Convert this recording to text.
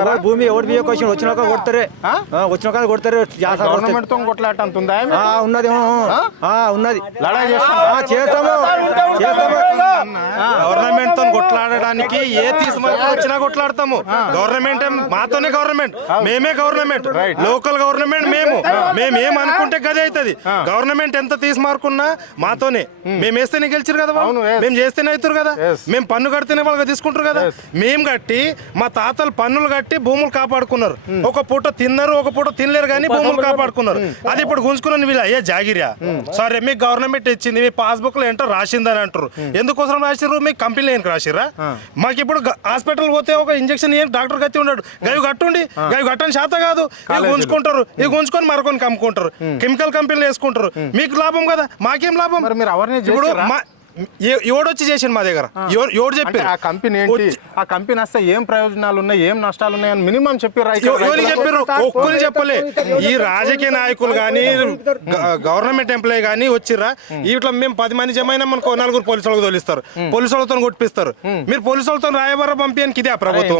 కొట్లాడుతున్నారా? భూమి ఎవరు బియ్యం వచ్చి వచ్చిన కొడతారే, వచ్చిన కొడతారు. గవర్నమెంట్ తో కొట్లాట అంత ఉందా? ఉన్నది ఉన్నది, లడాయి చేస్తాము. గవర్నమెంట్ తో కొట్లాడడానికి ఏ వచ్చినా కొట్లాడతాము. గవర్నమెంట్ మాతోనే గవర్నమెంట్, మేమే గవర్నమెంట్, లోకల్ గవర్నమెంట్ మేము అనుకుంటే గదే అవుతుంది. గవర్నమెంట్ ఎంత తీసుమారుకున్నా మాతోనే. మేము వేస్తేనే గెలిచారు కదా వాళ్ళు, మేము చేస్తేనే అవుతారు కదా, మేము పన్ను కడితేనే వాళ్ళు తీసుకుంటారు కదా. మేము కట్టి మా తాతలు పన్నులు కట్టి భూములు కాపాడుకున్నారు. ఒక పూట తిన్నారు, ఒక పూట తినలేరు కానీ భూములు కాపాడుకున్నారు. అది ఇప్పుడు గుంజుకున్న వీళ్ళు అయ్యే జాగిరియా? సరే మీకు గవర్నమెంట్ ఇచ్చింది, మీ పాస్బుక్ లో ఏంటో రాసిందని అంటారు. ఎందుకోసం రాసిర్రు? మీకు కంపెనీలో ఏం రాసిర్రా? మాకు ఇప్పుడు హాస్పిటల్ పోతే ఒక ఇంజక్షన్ ఏం డాక్టర్ గట్టి ఉన్నాడు, గవి కట్టుండి, గవి కట్టని శాత కాదు. ఇవి గుంజుకుంటారు, ఇవి గుంజుకొని మరొకరిని కమ్ముకుంటారు, కెమికల్ కంపెనీలు వేసుకుంటారు. మీకు లాభం కదా, మాకేం లాభం? ఇప్పుడు ఎవడొచ్చి చేసిండు మా దగ్గర? ఎవడు చెప్పారు ఆ కంపెనీ ఏంటి, ఆ కంపెనీ వస్తే ఏం ప్రయోజనాలు ఉన్నాయి, ఏం నష్టాలు ఉన్నాయని మినిమం చెప్పారు. చెప్పారు, ఒక్కరు చెప్పలే. ఈ రాజకీయ నాయకులు కానీ గవర్నమెంట్ ఎంప్లాయీ కానీ వచ్చిర్రా, ఇట్లా మేము 10 మంది జమైన మనకు 4 పోలీసు వాళ్ళకి తోలిస్తారు, పోలీసు వాళ్ళతో కొట్టిస్తారు. మీరు పోలీసు వాళ్ళతో రాయబార పంపించడానికి ఇదే ప్రభుత్వం.